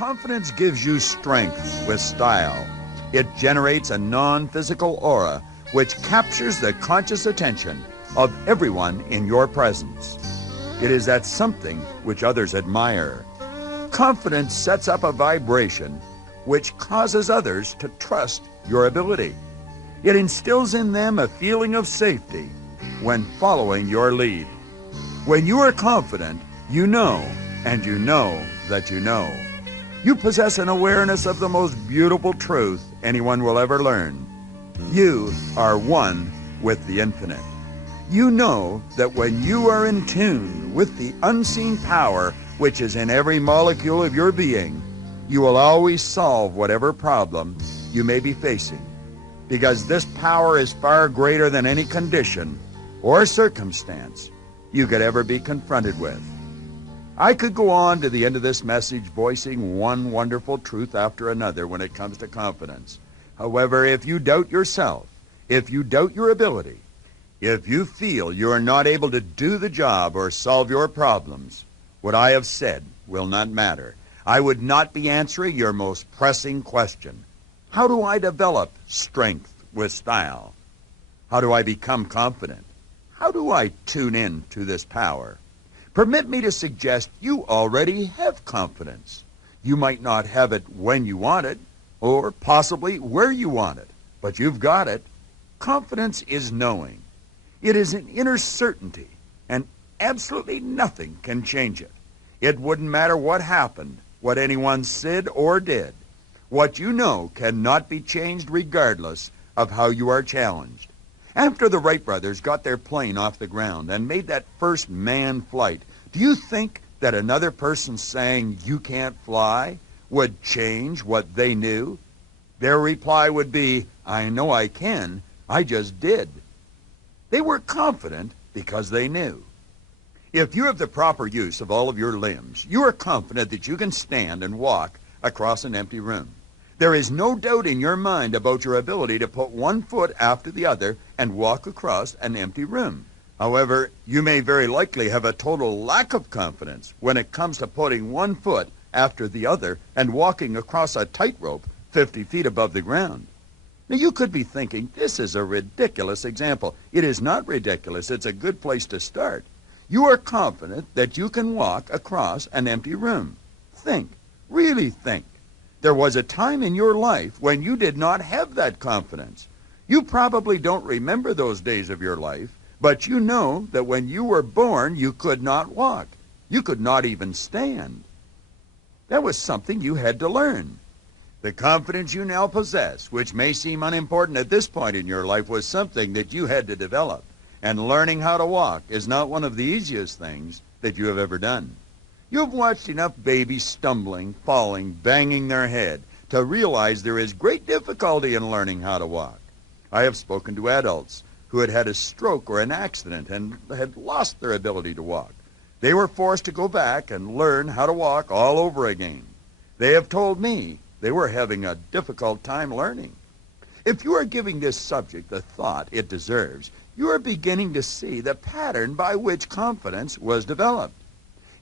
Confidence gives you strength with style. It generates a non-physical aura which captures the conscious attention of everyone in your presence. It is that something which others admire. Confidence sets up a vibration which causes others to trust your ability. It instills in them a feeling of safety when following your lead. When you are confident, you know, and you know that you know. You possess an awareness of the most beautiful truth anyone will ever learn. You are one with the infinite. You know that when you are in tune with the unseen power which is in every molecule of your being, you will always solve whatever problem you may be facing, because this power is far greater than any condition or circumstance you could ever be confronted with. I could go on to the end of this message voicing one wonderful truth after another when it comes to confidence. However, if you doubt yourself, if you doubt your ability, if you feel you are not able to do the job or solve your problems, what I have said will not matter. I would not be answering your most pressing question. How do I develop strength with style? How do I become confident? How do I tune in to this power? Permit me to suggest you already have confidence. You might not have it when you want it, or possibly where you want it, but you've got it. Confidence is knowing. It is an inner certainty, and absolutely nothing can change it. It wouldn't matter what happened, what anyone said or did. What you know cannot be changed regardless of how you are challenged. After the Wright brothers got their plane off the ground and made that first manned flight, do you think that another person saying you can't fly would change what they knew? Their reply would be, I know I can, I just did. They were confident because they knew. If you have the proper use of all of your limbs, you are confident that you can stand and walk across an empty room. There is no doubt in your mind about your ability to put one foot after the other and walk across an empty room. However, you may very likely have a total lack of confidence when it comes to putting one foot after the other and walking across a tightrope 50 feet above the ground. Now, you could be thinking, this is a ridiculous example. It is not ridiculous. It's a good place to start. You are confident that you can walk across an empty room. Think, really think. There was a time in your life when you did not have that confidence. You probably don't remember those days of your life, but you know that when you were born, you could not walk. You could not even stand. That was something you had to learn. The confidence you now possess, which may seem unimportant at this point in your life, was something that you had to develop. And learning how to walk is not one of the easiest things that you have ever done. You've watched enough babies stumbling, falling, banging their head to realize there is great difficulty in learning how to walk. I have spoken to adults who had had a stroke or an accident and had lost their ability to walk. They were forced to go back and learn how to walk all over again. They have told me they were having a difficult time learning. If you are giving this subject the thought it deserves, you are beginning to see the pattern by which confidence was developed.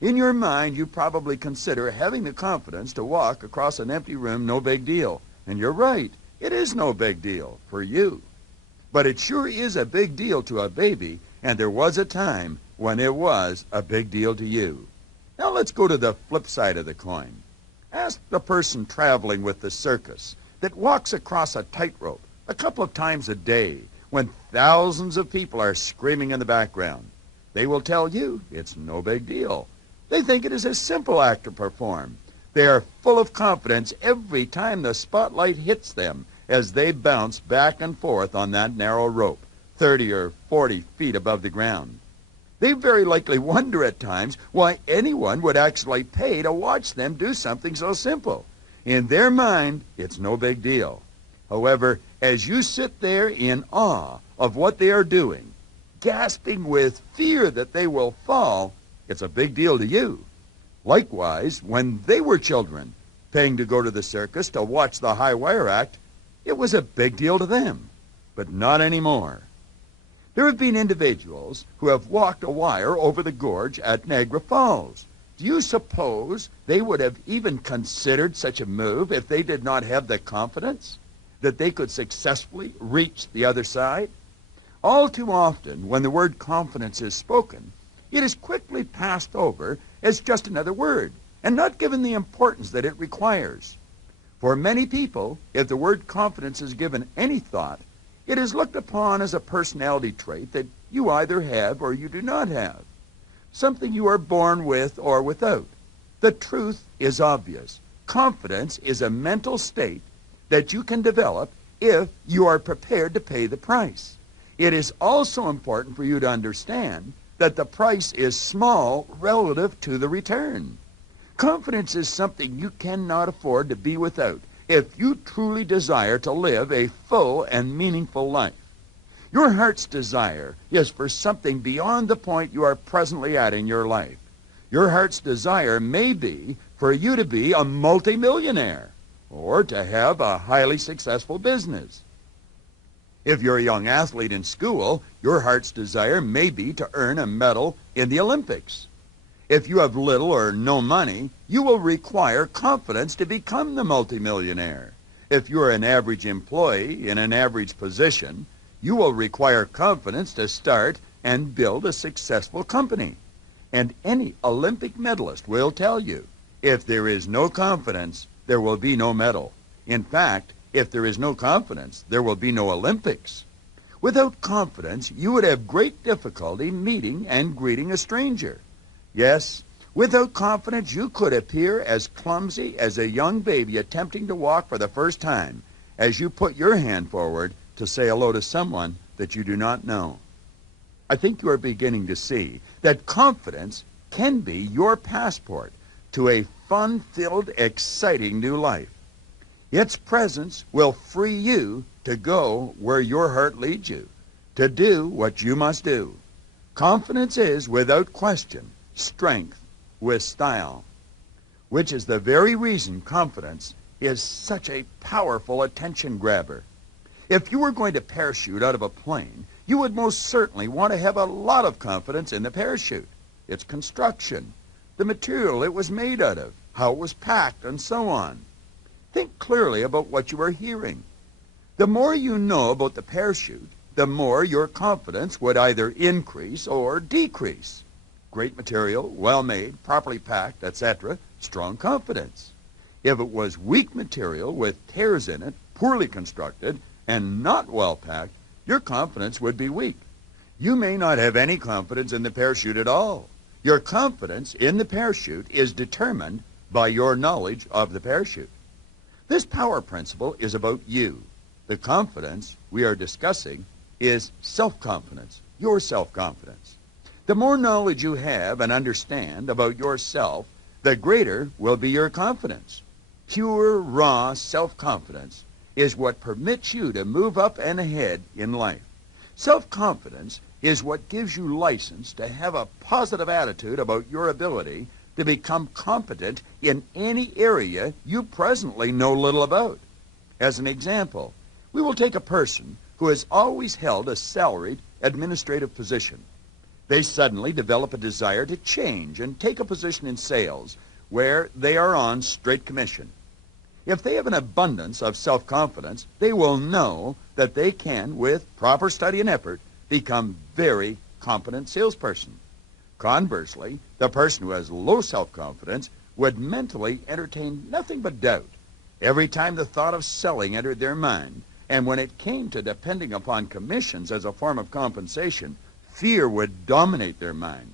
In your mind, you probably consider having the confidence to walk across an empty room no big deal. And you're right, it is no big deal for you. But it sure is a big deal to a baby, and there was a time when it was a big deal to you. Now let's go to the flip side of the coin. Ask the person traveling with the circus that walks across a tightrope a couple of times a day when thousands of people are screaming in the background. They will tell you it's no big deal. They think it is a simple act to perform. They are full of confidence every time the spotlight hits them as they bounce back and forth on that narrow rope, 30 or 40 feet above the ground. They very likely wonder at times why anyone would actually pay to watch them do something so simple. In their mind, it's no big deal. However, as you sit there in awe of what they are doing, gasping with fear that they will fall, it's a big deal to you. Likewise, when they were children, paying to go to the circus to watch the high wire act, it was a big deal to them, but not anymore. There have been individuals who have walked a wire over the gorge at Niagara Falls. Do you suppose they would have even considered such a move if they did not have the confidence that they could successfully reach the other side? All too often, when the word confidence is spoken, it is quickly passed over as just another word and not given the importance that it requires. For many people, if the word confidence is given any thought, it is looked upon as a personality trait that you either have or you do not have, something you are born with or without. The truth is obvious. Confidence is a mental state that you can develop if you are prepared to pay the price. It is also important for you to understand that the price is small relative to the return. Confidence is something you cannot afford to be without if you truly desire to live a full and meaningful life. Your heart's desire is for something beyond the point you are presently at in your life. Your heart's desire may be for you to be a multimillionaire or to have a highly successful business. If you're a young athlete in school, your heart's desire may be to earn a medal in the Olympics. If you have little or no money, you will require confidence to become the multimillionaire. If you're an average employee in an average position, you will require confidence to start and build a successful company. And any Olympic medalist will tell you, if there is no confidence, there will be no medal. In fact, if there is no confidence, there will be no Olympics. Without confidence, you would have great difficulty meeting and greeting a stranger. Yes, without confidence, you could appear as clumsy as a young baby attempting to walk for the first time as you put your hand forward to say hello to someone that you do not know. I think you are beginning to see that confidence can be your passport to a fun-filled, exciting new life. Its presence will free you to go where your heart leads you, to do what you must do. Confidence is, without question, strength with style, which is the very reason confidence is such a powerful attention grabber. If you were going to parachute out of a plane, you would most certainly want to have a lot of confidence in the parachute, its construction, the material it was made out of, how it was packed, and so on. Think clearly about what you are hearing. The more you know about the parachute, the more your confidence would either increase or decrease. Great material, well made, properly packed, etc., strong confidence. If it was weak material with tears in it, poorly constructed, and not well packed, your confidence would be weak. You may not have any confidence in the parachute at all. Your confidence in the parachute is determined by your knowledge of the parachute. This power principle is about you. The confidence we are discussing is self-confidence, your self-confidence. The more knowledge you have and understand about yourself, the greater will be your confidence. Pure, raw self-confidence is what permits you to move up and ahead in life. Self-confidence is what gives you license to have a positive attitude about your ability to become competent in any area you presently know little about. As an example, we will take a person who has always held a salaried administrative position. They suddenly develop a desire to change and take a position in sales where they are on straight commission. If they have an abundance of self-confidence, they will know that they can, with proper study and effort, become very competent salesperson. Conversely, the person who has low self-confidence would mentally entertain nothing but doubt every time the thought of selling entered their mind, and when it came to depending upon commissions as a form of compensation, fear would dominate their mind.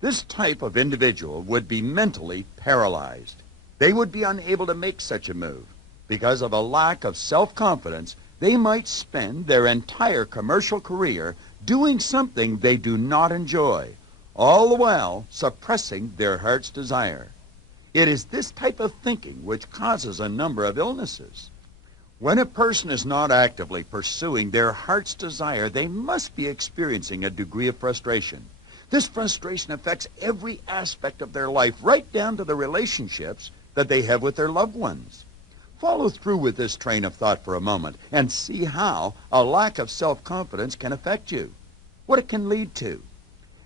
This type of individual would be mentally paralyzed. They would be unable to make such a move. Because of a lack of self-confidence, they might spend their entire commercial career doing something they do not enjoy, all the while suppressing their heart's desire. It is this type of thinking which causes a number of illnesses. When a person is not actively pursuing their heart's desire, they must be experiencing a degree of frustration. This frustration affects every aspect of their life, right down to the relationships that they have with their loved ones. Follow through with this train of thought for a moment and see how a lack of self-confidence can affect you, what it can lead to.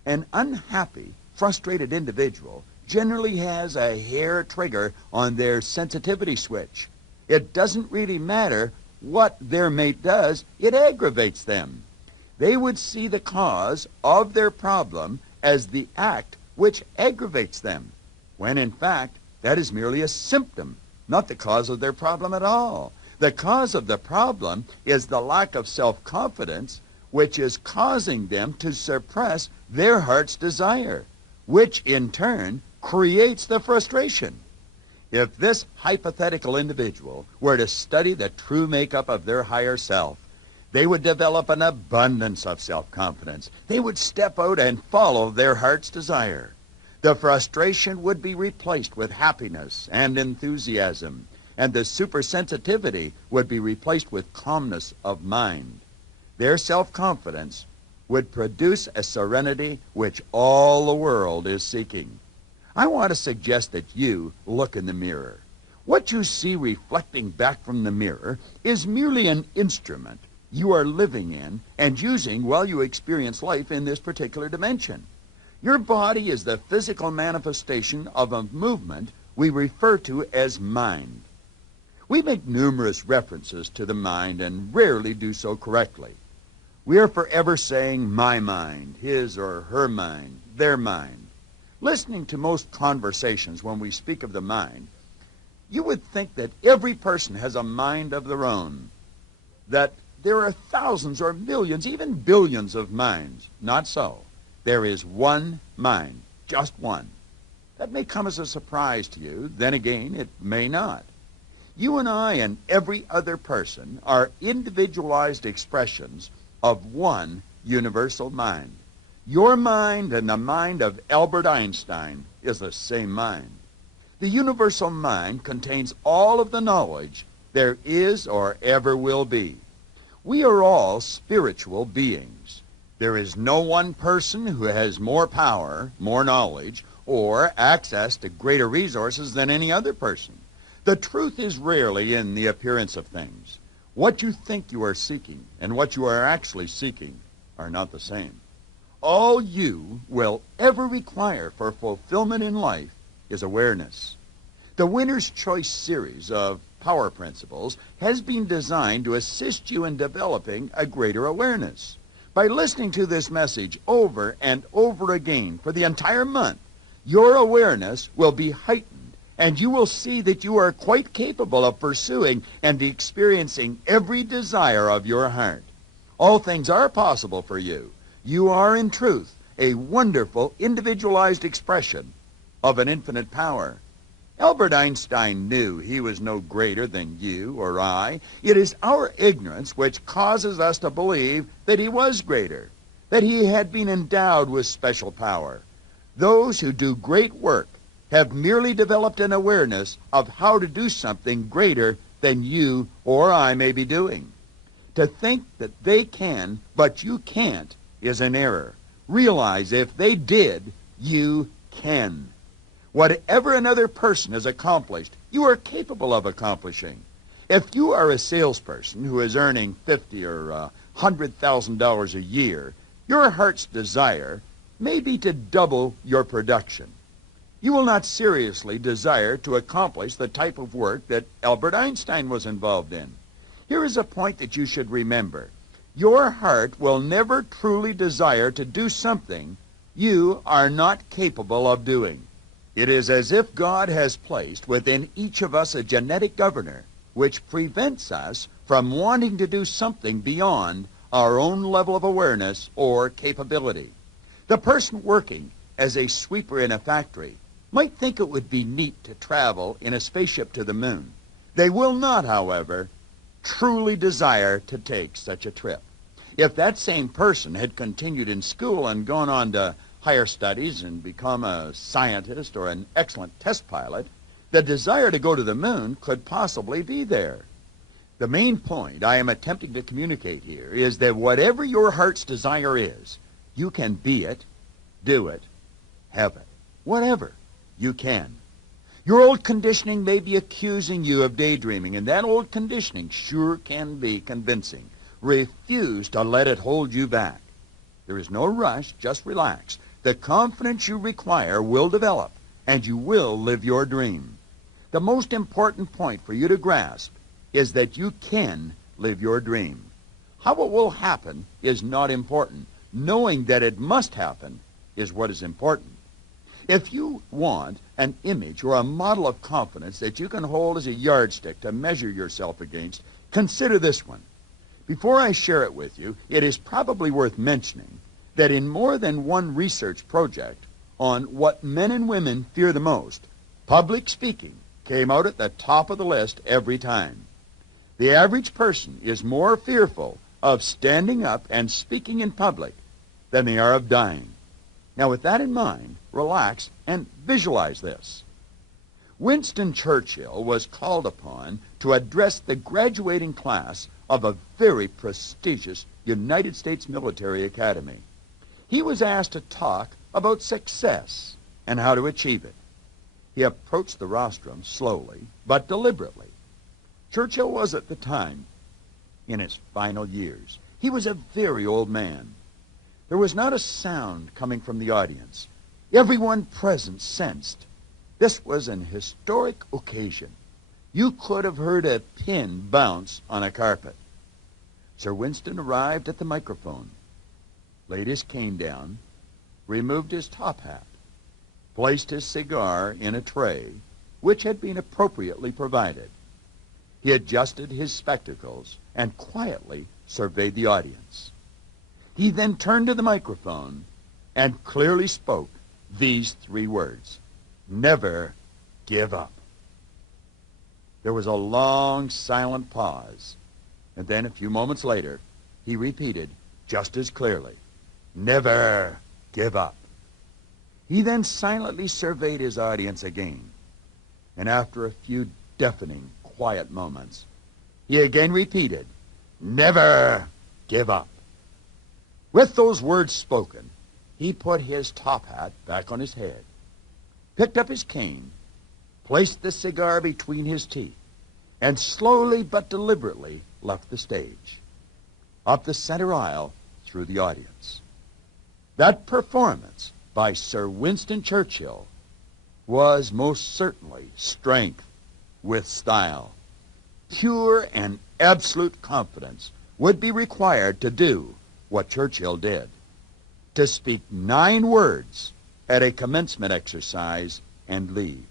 An unhappy, frustrated individual generally has a hair trigger on their sensitivity switch. It doesn't really matter what their mate does, it aggravates them. They would see the cause of their problem as the act which aggravates them, when in fact that is merely a symptom, not the cause of their problem at all. The cause of the problem is the lack of self-confidence, which is causing them to suppress their heart's desire, which in turn creates the frustration. If this hypothetical individual were to study the true makeup of their higher self, they would develop an abundance of self-confidence. They would step out and follow their heart's desire. The frustration would be replaced with happiness and enthusiasm, and the supersensitivity would be replaced with calmness of mind. Their self-confidence would produce a serenity which all the world is seeking. I want to suggest that you look in the mirror. What you see reflecting back from the mirror is merely an instrument you are living in and using while you experience life in this particular dimension. Your body is the physical manifestation of a movement we refer to as mind. We make numerous references to the mind and rarely do so correctly. We are forever saying my mind, his or her mind, their mind. Listening to most conversations when we speak of the mind, you would think that every person has a mind of their own, that there are thousands or millions, even billions of minds. Not so. There is one mind, just one. That may come as a surprise to you. Then again, it may not. You and I and every other person are individualized expressions of one universal mind. Your mind and the mind of Albert Einstein is the same mind. The universal mind contains all of the knowledge there is or ever will be. We are all spiritual beings. There is no one person who has more power, more knowledge, or access to greater resources than any other person. The truth is rarely in the appearance of things. What you think you are seeking and what you are actually seeking are not the same. All you will ever require for fulfillment in life is awareness. The Winner's Choice series of power principles has been designed to assist you in developing a greater awareness. By listening to this message over and over again for the entire month, your awareness will be heightened, and you will see that you are quite capable of pursuing and experiencing every desire of your heart. All things are possible for you. You are, in truth, a wonderful, individualized expression of an infinite power. Albert Einstein knew he was no greater than you or I. It is our ignorance which causes us to believe that he was greater, that he had been endowed with special power. Those who do great work have merely developed an awareness of how to do something greater than you or I may be doing. To think that they can, but you can't, is an error. Realize if they did, you can. Whatever another person has accomplished, you are capable of accomplishing. If you are a salesperson who is earning $50,000 or $100,000 a year, your heart's desire may be to double your production. You will not seriously desire to accomplish the type of work that Albert Einstein was involved in. Here is a point that you should remember. Your heart will never truly desire to do something you are not capable of doing. It is as if God has placed within each of us a genetic governor which prevents us from wanting to do something beyond our own level of awareness or capability. The person working as a sweeper in a factory might think it would be neat to travel in a spaceship to the moon. They will not, however, truly desire to take such a trip. If that same person had continued in school and gone on to higher studies and become a scientist or an excellent test pilot, the desire to go to the moon could possibly be there. The main point I am attempting to communicate here is that whatever your heart's desire is, you can be it, do it, have it. Whatever, you can. Your old conditioning may be accusing you of daydreaming, and that old conditioning sure can be convincing. Refuse to let it hold you back. There is no rush, just relax. The confidence you require will develop, and you will live your dream. The most important point for you to grasp is that you can live your dream. How it will happen is not important. Knowing that it must happen is what is important. If you want an image or a model of confidence that you can hold as a yardstick to measure yourself against, consider this one. Before I share it with you, it is probably worth mentioning that in more than one research project on what men and women fear the most, public speaking came out at the top of the list every time. The average person is more fearful of standing up and speaking in public than they are of dying. Now, with that in mind, relax and visualize this. Winston Churchill was called upon to address the graduating class of a very prestigious United States military academy. He was asked to talk about success and how to achieve it. He approached the rostrum slowly but deliberately. Churchill was at the time in his final years. He was a very old man. There was not a sound coming from the audience. Everyone present sensed this was an historic occasion. You could have heard a pin bounce on a carpet. Sir Winston arrived at the microphone, laid his cane down, removed his top hat, placed his cigar in a tray, which had been appropriately provided. He adjusted his spectacles and quietly surveyed the audience. He then turned to the microphone and clearly spoke these three words: "Never give up." There was a long, silent pause, and then a few moments later, he repeated just as clearly, "Never give up." He then silently surveyed his audience again, and after a few deafening, quiet moments, he again repeated, "Never give up." With those words spoken, he put his top hat back on his head, picked up his cane, placed the cigar between his teeth, and slowly but deliberately left the stage, up the center aisle through the audience. That performance by Sir Winston Churchill was most certainly strength with style. Pure and absolute confidence would be required to do what Churchill did: to speak 9 words at a commencement exercise and leave.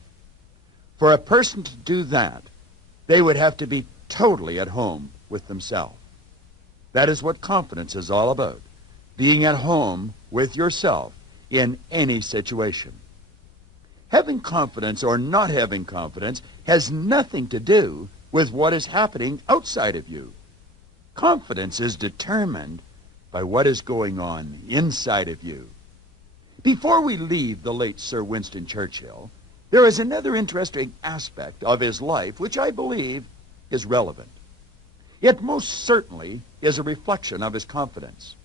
For a person to do that, they would have to be totally at home with themselves. That is what confidence is all about, being at home with yourself in any situation. Having confidence or not having confidence has nothing to do with what is happening outside of you. Confidence is determined by what is going on inside of you. Before we leave the late Sir Winston Churchill, there is another interesting aspect of his life which I believe is relevant. It most certainly is a reflection of his confidence.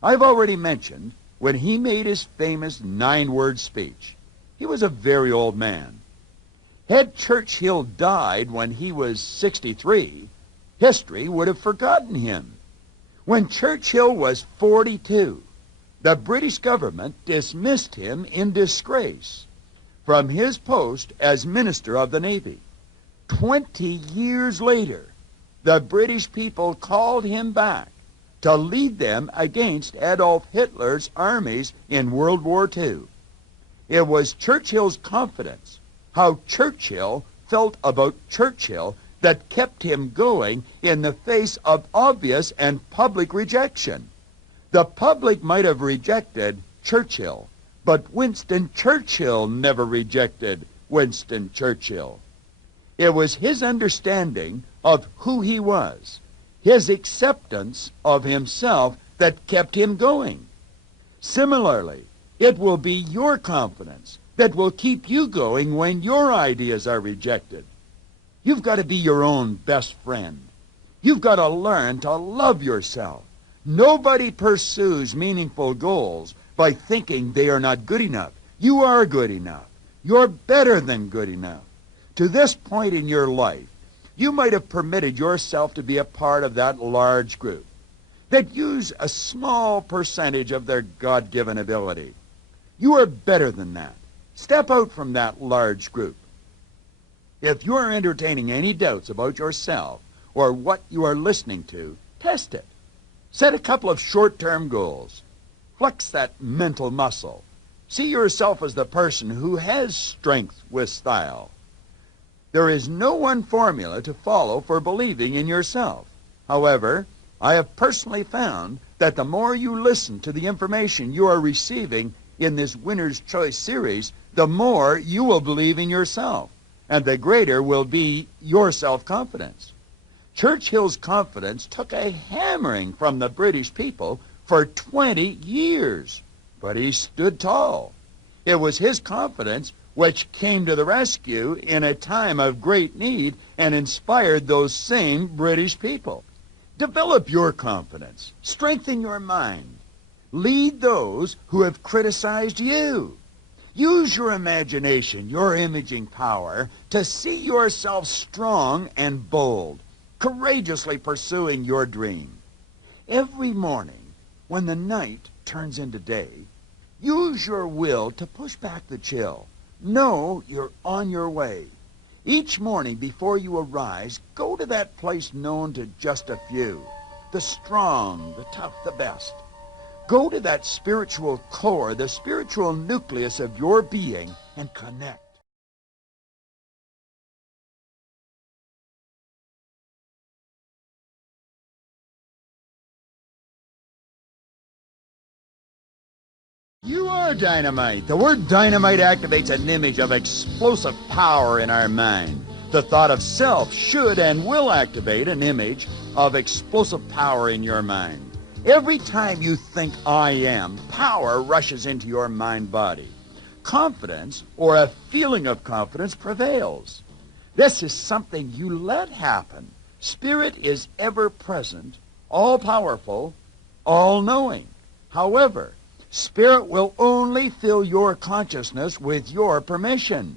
I've already mentioned when he made his famous 9-word speech. He was a very old man. Had Churchill died when he was 63, history would have forgotten him. When Churchill was 42, the British government dismissed him in disgrace from his post as Minister of the Navy. 20 years later, the British people called him back to lead them against Adolf Hitler's armies in World War II. It was Churchill's confidence, how Churchill felt about Churchill, that kept him going in the face of obvious and public rejection. The public might have rejected Churchill, but Winston Churchill never rejected Winston Churchill. It was his understanding of who he was, his acceptance of himself, that kept him going. Similarly, it will be your confidence that will keep you going when your ideas are rejected. You've got to be your own best friend. You've got to learn to love yourself. Nobody pursues meaningful goals by thinking they are not good enough. You are good enough. You're better than good enough. To this point in your life, you might have permitted yourself to be a part of that large group that use a small percentage of their God-given ability. You are better than that. Step out from that large group. If you are entertaining any doubts about yourself or what you are listening to, test it. Set a couple of short-term goals. Flex that mental muscle. See yourself as the person who has strength with style. There is no one formula to follow for believing in yourself. However, I have personally found that the more you listen to the information you are receiving in this Winner's Choice series, the more you will believe in yourself, and the greater will be your self-confidence. Churchill's confidence took a hammering from the British people for 20 years, but he stood tall. It was his confidence which came to the rescue in a time of great need and inspired those same British people. Develop your confidence. Strengthen your mind. Lead those who have criticized you. Use your imagination, your imaging power, to see yourself strong and bold, courageously pursuing your dream. Every morning, when the night turns into day, use your will to push back the chill. Know you're on your way. Each morning before you arise, go to that place known to just a few, the strong, the tough, the best. Go to that spiritual core, the spiritual nucleus of your being, and connect. You are dynamite. The word dynamite activates an image of explosive power in our mind. The thought of self should and will activate an image of explosive power in your mind. Every time you think I am, power rushes into your mind-body. Confidence, or a feeling of confidence, prevails. This is something you let happen. Spirit is ever-present, all-powerful, all-knowing. However, Spirit will only fill your consciousness with your permission.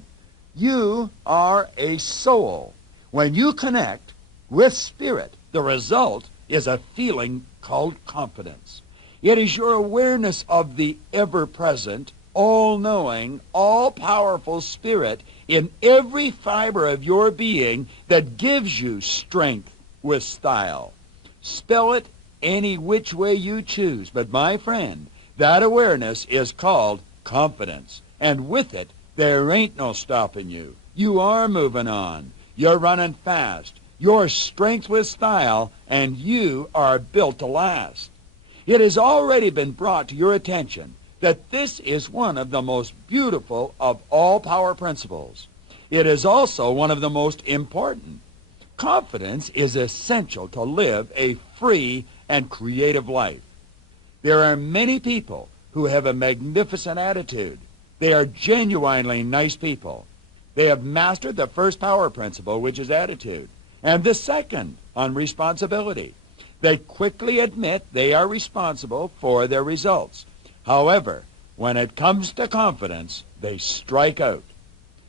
You are a soul. When you connect with Spirit, the result is a feeling called confidence. It is your awareness of the ever-present, all-knowing, all-powerful Spirit in every fiber of your being that gives you strength with style. Spell it any which way you choose, but my friend, that awareness is called confidence, and with it, there ain't no stopping you. You are moving on. You're running fast. Your strength with style, and you are built to last. It has already been brought to your attention that this is one of the most beautiful of all power principles. It is also one of the most important. Confidence is essential to live a free and creative life. There are many people who have a magnificent attitude. They are genuinely nice people. They have mastered the first power principle, which is attitude, and the second, on responsibility. They quickly admit they are responsible for their results. However, when it comes to confidence, they strike out.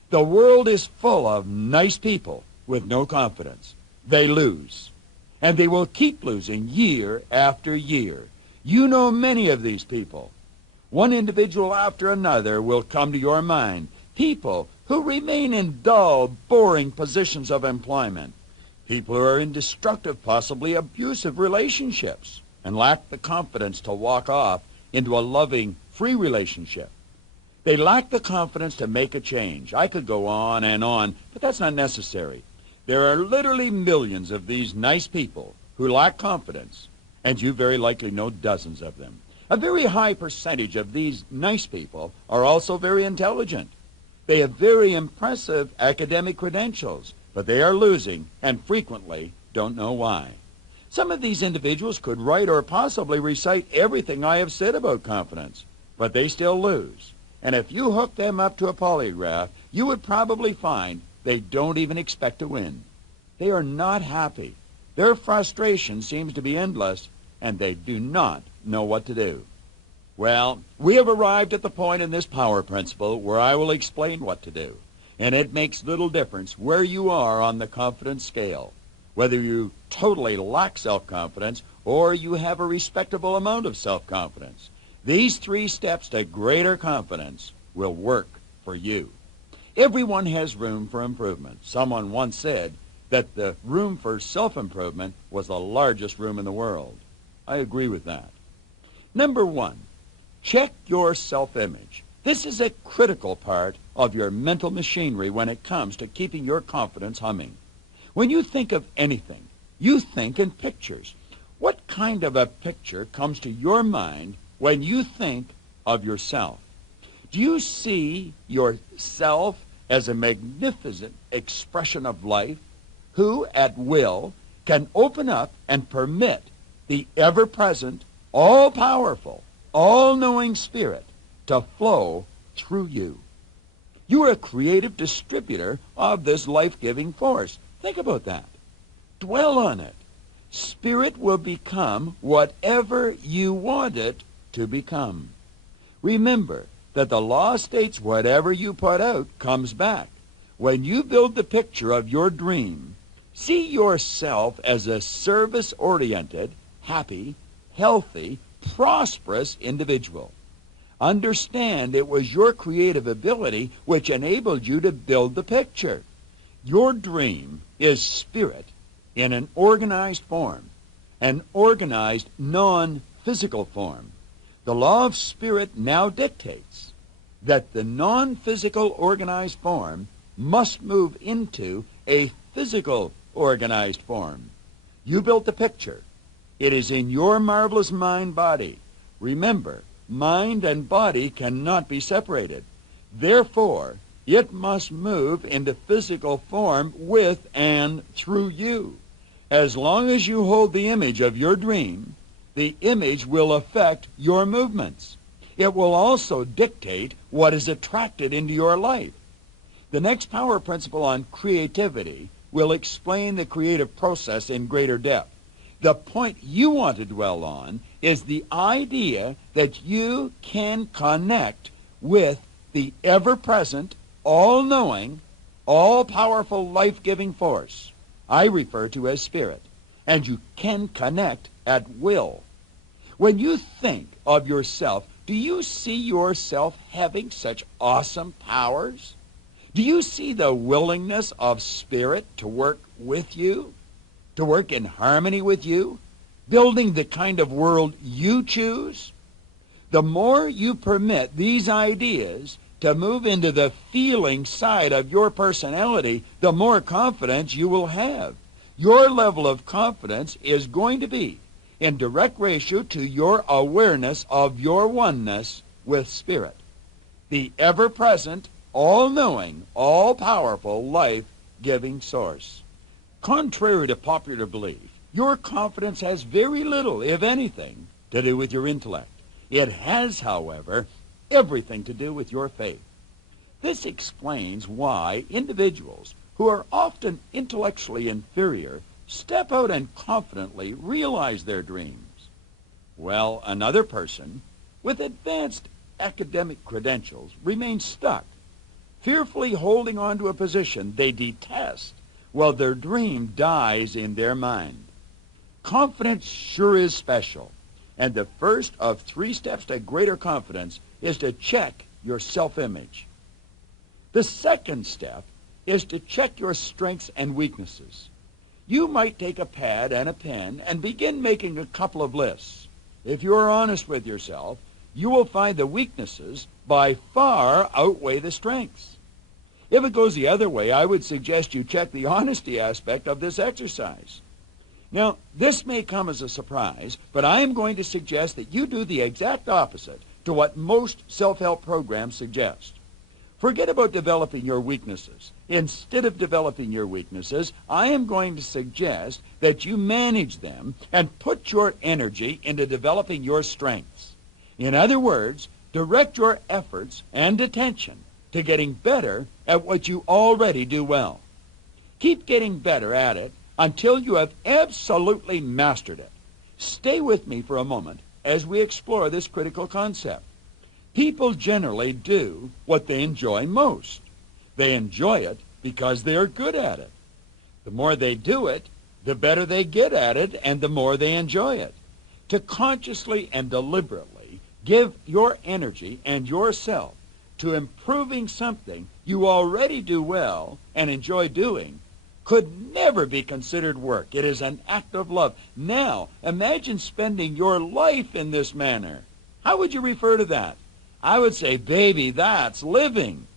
The world is full of nice people with no confidence. They lose, and they will keep losing year after year. You know many of these people. One individual after another will come to your mind. People who remain in dull, boring positions of employment. People who are in destructive, possibly abusive relationships and lack the confidence to walk off into a loving, free relationship. They lack the confidence to make a change. I could go on and on, but that's not necessary. There are literally millions of these nice people who lack confidence, and you very likely know dozens of them. A very high percentage of these nice people are also very intelligent. They have very impressive academic credentials, but they are losing and frequently don't know why. Some of these individuals could write or possibly recite everything I have said about confidence, but they still lose. And if you hook them up to a polygraph, you would probably find they don't even expect to win. They are not happy. Their frustration seems to be endless, and they do not know what to do. Well, we have arrived at the point in this power principle where I will explain what to do. And it makes little difference where you are on the confidence scale, whether you totally lack self-confidence or you have a respectable amount of self-confidence. These 3 steps to greater confidence will work for you. Everyone has room for improvement. Someone once said that the room for self-improvement was the largest room in the world. I agree with that. Number one, check your self-image. This is a critical part of your mental machinery when it comes to keeping your confidence humming. When you think of anything, you think in pictures. What kind of a picture comes to your mind when you think of yourself? Do you see yourself as a magnificent expression of life who, at will, can open up and permit the ever-present, all-powerful, all-knowing Spirit to flow through you? You are a creative distributor of this life-giving force. Think about that. Dwell on it. Spirit will become whatever you want it to become. Remember that the law states whatever you put out comes back. When you build the picture of your dream, see yourself as a service-oriented, happy, healthy, prosperous individual. Understand it was your creative ability which enabled you to build the picture. Your dream is spirit in an organized form, an organized non-physical form. The law of spirit now dictates that the non-physical organized form must move into a physical organized form. You built the picture. It is in your marvelous mind-body. Remember, mind and body cannot be separated. Therefore, it must move into physical form with and through you. As long as you hold the image of your dream, the image will affect your movements. It will also dictate what is attracted into your life. The next power principle on creativity will explain the creative process in greater depth. The point you want to dwell on is the idea that you can connect with the ever-present, all-knowing, all-powerful, life-giving force I refer to as spirit, and you can connect at will. When you think of yourself, do you see yourself having such awesome powers? Do you see the willingness of spirit to work with you, to work in harmony with you, building the kind of world you choose? The more you permit these ideas to move into the feeling side of your personality, the more confidence you will have. Your level of confidence is going to be in direct ratio to your awareness of your oneness with Spirit, the ever-present, all-knowing, all-powerful, life-giving source. Contrary to popular belief, your confidence has very little, if anything, to do with your intellect. It has, however, everything to do with your faith. This explains why individuals who are often intellectually inferior step out and confidently realize their dreams. Well, another person with advanced academic credentials remains stuck, fearfully holding on to a position they detest while their dream dies in their mind. Confidence sure is special, and the first of 3 steps to greater confidence is to check your self-image. The second step is to check your strengths and weaknesses. You might take a pad and a pen and begin making a couple of lists. If you are honest with yourself, you will find the weaknesses by far outweigh the strengths. If it goes the other way, I would suggest you check the honesty aspect of this exercise. Now, this may come as a surprise, but I am going to suggest that you do the exact opposite to what most self-help programs suggest. Forget about developing your weaknesses. Instead of developing your weaknesses, I am going to suggest that you manage them and put your energy into developing your strengths. In other words, direct your efforts and attention to getting better at what you already do well. Keep getting better at it until you have absolutely mastered it. Stay with me for a moment as we explore this critical concept. People generally do what they enjoy most. They enjoy it because they are good at it. The more they do it, the better they get at it, and the more they enjoy it. To consciously and deliberately give your energy and yourself to improving something you already do well and enjoy doing could never be considered work. It is an act of love. Now, imagine spending your life in this manner. How would you refer to that? I would say, baby, that's living.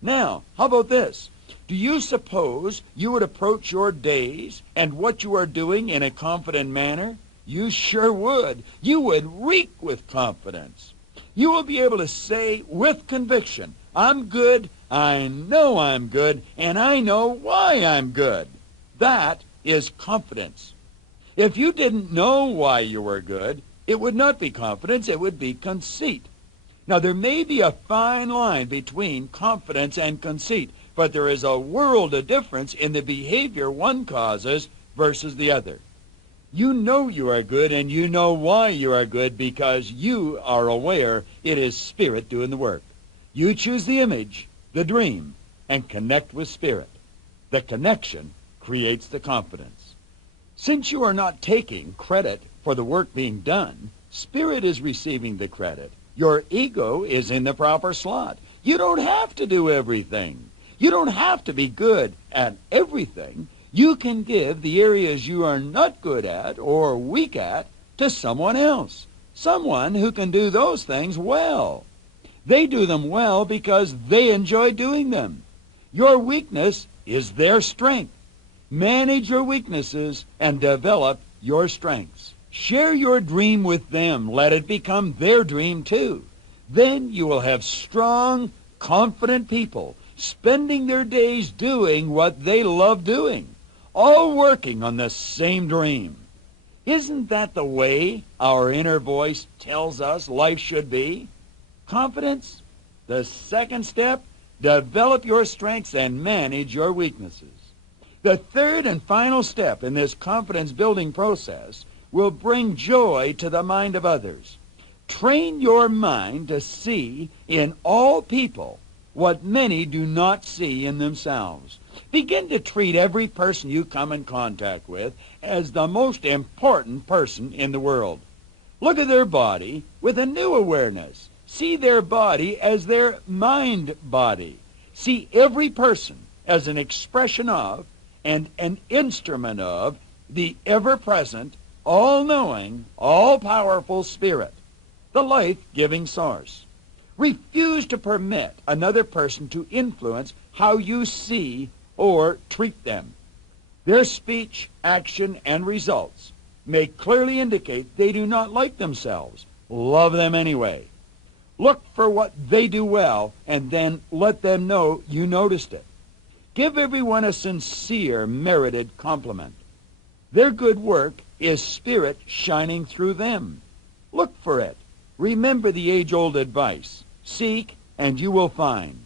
Now, how about this? Do you suppose you would approach your days and what you are doing in a confident manner? You sure would. You would reek with confidence. You will be able to say with conviction, I'm good, I know I'm good, and I know why I'm good. That is confidence. If you didn't know why you were good, it would not be confidence, it would be conceit. Now, there may be a fine line between confidence and conceit, but there is a world of difference in the behavior one causes versus the other. You know you are good, and you know why you are good because you are aware it is Spirit doing the work. You choose the image, the dream, and connect with Spirit. The connection creates the confidence. Since you are not taking credit for the work being done, Spirit is receiving the credit. Your ego is in the proper slot. You don't have to do everything. You don't have to be good at everything. You can give the areas you are not good at or weak at to someone else, someone who can do those things well. They do them well because they enjoy doing them. Your weakness is their strength. Manage your weaknesses and develop your strengths. Share your dream with them. Let it become their dream too. Then you will have strong, confident people spending their days doing what they love doing, all working on the same dream. Isn't that the way our inner voice tells us life should be? Confidence. The second step, develop your strengths and manage your weaknesses. The third and final step in this confidence-building process will bring joy to the mind of others. Train your mind to see in all people what many do not see in themselves. Begin to treat every person you come in contact with as the most important person in the world. Look at their body with a new awareness. See their body as their mind body. See every person as an expression of and an instrument of the ever-present, all-knowing, all-powerful Spirit, the life-giving source. Refuse to permit another person to influence how you see or treat them. Their speech, action, and results may clearly indicate they do not like themselves. Love them anyway. Look for what they do well, and then let them know you noticed it. Give everyone a sincere, merited compliment. Their good work is Spirit shining through them. Look for it. Remember the age-old advice. Seek, and you will find.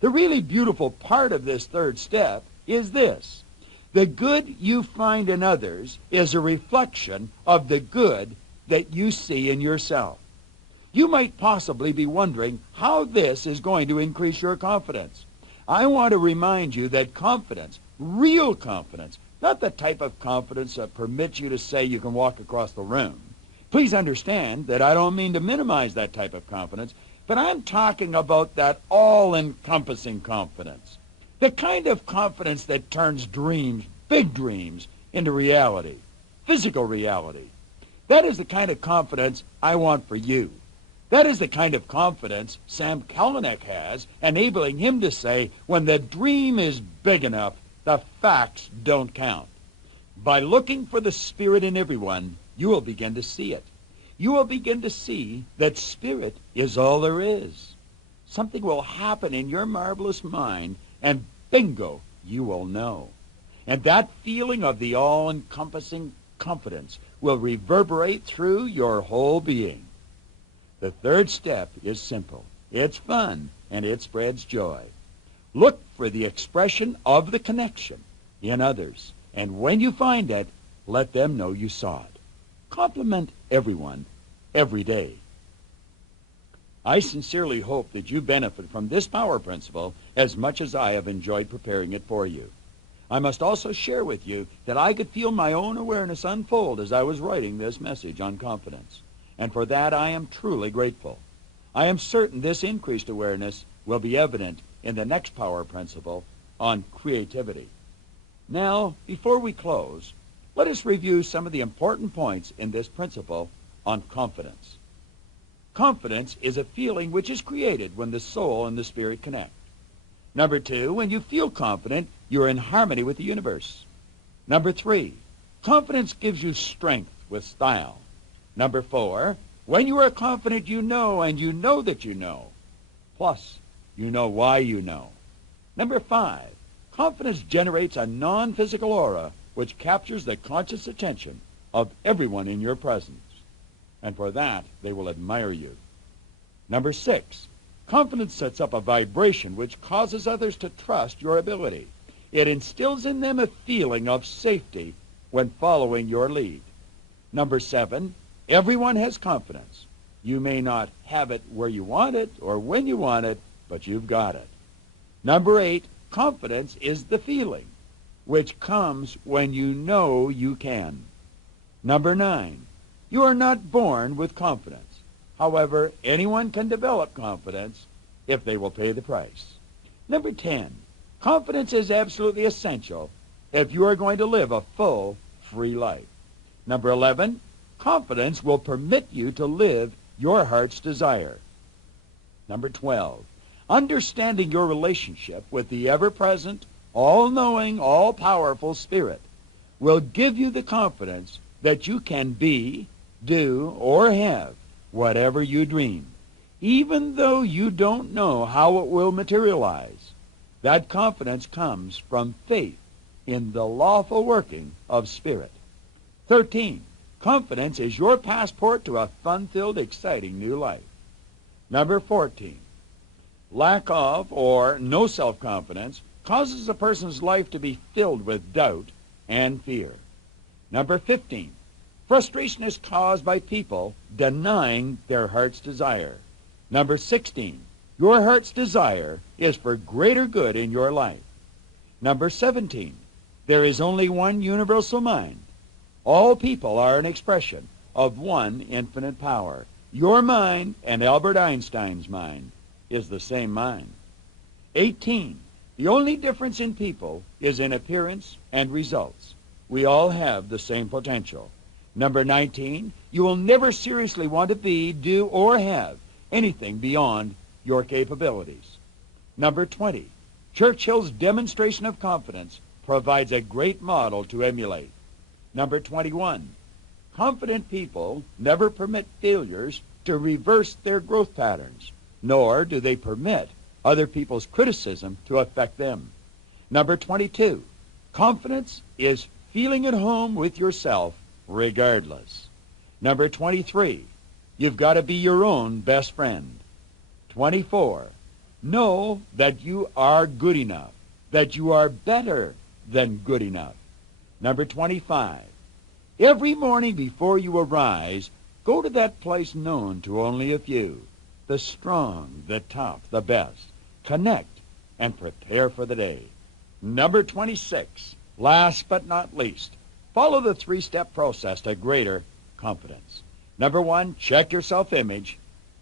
The really beautiful part of this third step is this. The good you find in others is a reflection of the good that you see in yourself. You might possibly be wondering how this is going to increase your confidence. I want to remind you that confidence, real confidence, not the type of confidence that permits you to say you can walk across the room. Please understand that I don't mean to minimize that type of confidence, but I'm talking about that all-encompassing confidence. The kind of confidence that turns dreams, big dreams, into reality, physical reality. That is the kind of confidence I want for you. That is the kind of confidence Sam Kalanick has, enabling him to say, when the dream is big enough, the facts don't count. By looking for the Spirit in everyone, you will begin to see it. You will begin to see that Spirit is all there is. Something will happen in your marvelous mind, and bingo, you will know. And that feeling of the all-encompassing confidence will reverberate through your whole being. The third step is simple. It's fun, and it spreads joy. Look for the expression of the connection in others, and when you find it, let them know you saw it. Compliment everyone every day. I sincerely hope that you benefit from this power principle as much as I have enjoyed preparing it for you. I must also share with you that I could feel my own awareness unfold as I was writing this message on confidence, and for that I am truly grateful. I am certain this increased awareness will be evident in the next power principle on creativity. Now, before we close, let us review some of the important points in this principle on confidence. Confidence is a feeling which is created when the soul and the spirit connect. Number 2, when you feel confident, you're in harmony with the universe. Number 3, confidence gives you strength with style. Number 4, when you are confident, you know, and you know that you know. Plus, you know why you know. Number 5, confidence generates a non-physical aura which captures the conscious attention of everyone in your presence. And for that, they will admire you. Number 6, confidence sets up a vibration which causes others to trust your ability. It instills in them a feeling of safety when following your lead. Number 7, everyone has confidence. You may not have it where you want it or when you want it, but you've got it. Number 8, confidence is the feeling which comes when you know you can. Number 9, you are not born with confidence. However, anyone can develop confidence if they will pay the price. Number 10, confidence is absolutely essential if you are going to live a full, free life. Number 11, confidence will permit you to live your heart's desire. Number 12, understanding your relationship with the ever-present, all-knowing, all-powerful Spirit will give you the confidence that you can be, do, or have whatever you dream, even though you don't know how it will materialize. That confidence comes from faith in the lawful working of Spirit. 13, confidence is your passport to a fun-filled, exciting new life. Number 14, lack of or no self-confidence causes a person's life to be filled with doubt and fear. Number 15, frustration is caused by people denying their heart's desire. Number 16, your heart's desire is for greater good in your life. Number 17, there is only one universal mind. All people are an expression of one infinite power. Your mind and Albert Einstein's mind is the same mind. 18, the only difference in people is in appearance and results. We all have the same potential. Number 19, you will never seriously want to be, do, or have anything beyond your capabilities. Number 20, Churchill's demonstration of confidence provides a great model to emulate. Number 21, confident people never permit failures to reverse their growth patterns, nor do they permit other people's criticism to affect them. Number 22, confidence is feeling at home with yourself regardless. Number 23, you've got to be your own best friend. 24, know that you are good enough, that you are better than good enough. Number 25, every morning before you arise, go to that place known to only a few, the strong, the tough, the best. Connect and prepare for the day. Number 26, last but not least, follow the three-step process to greater confidence. Number 1, check your self-image.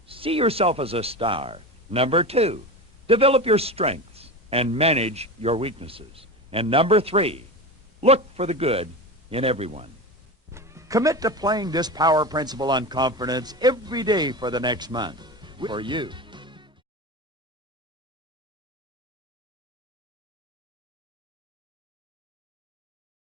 See yourself as a star. Number 2, develop your strengths and manage your weaknesses. And number 3, look for the good in everyone. Commit to playing this power principle on confidence every day for the next month for you.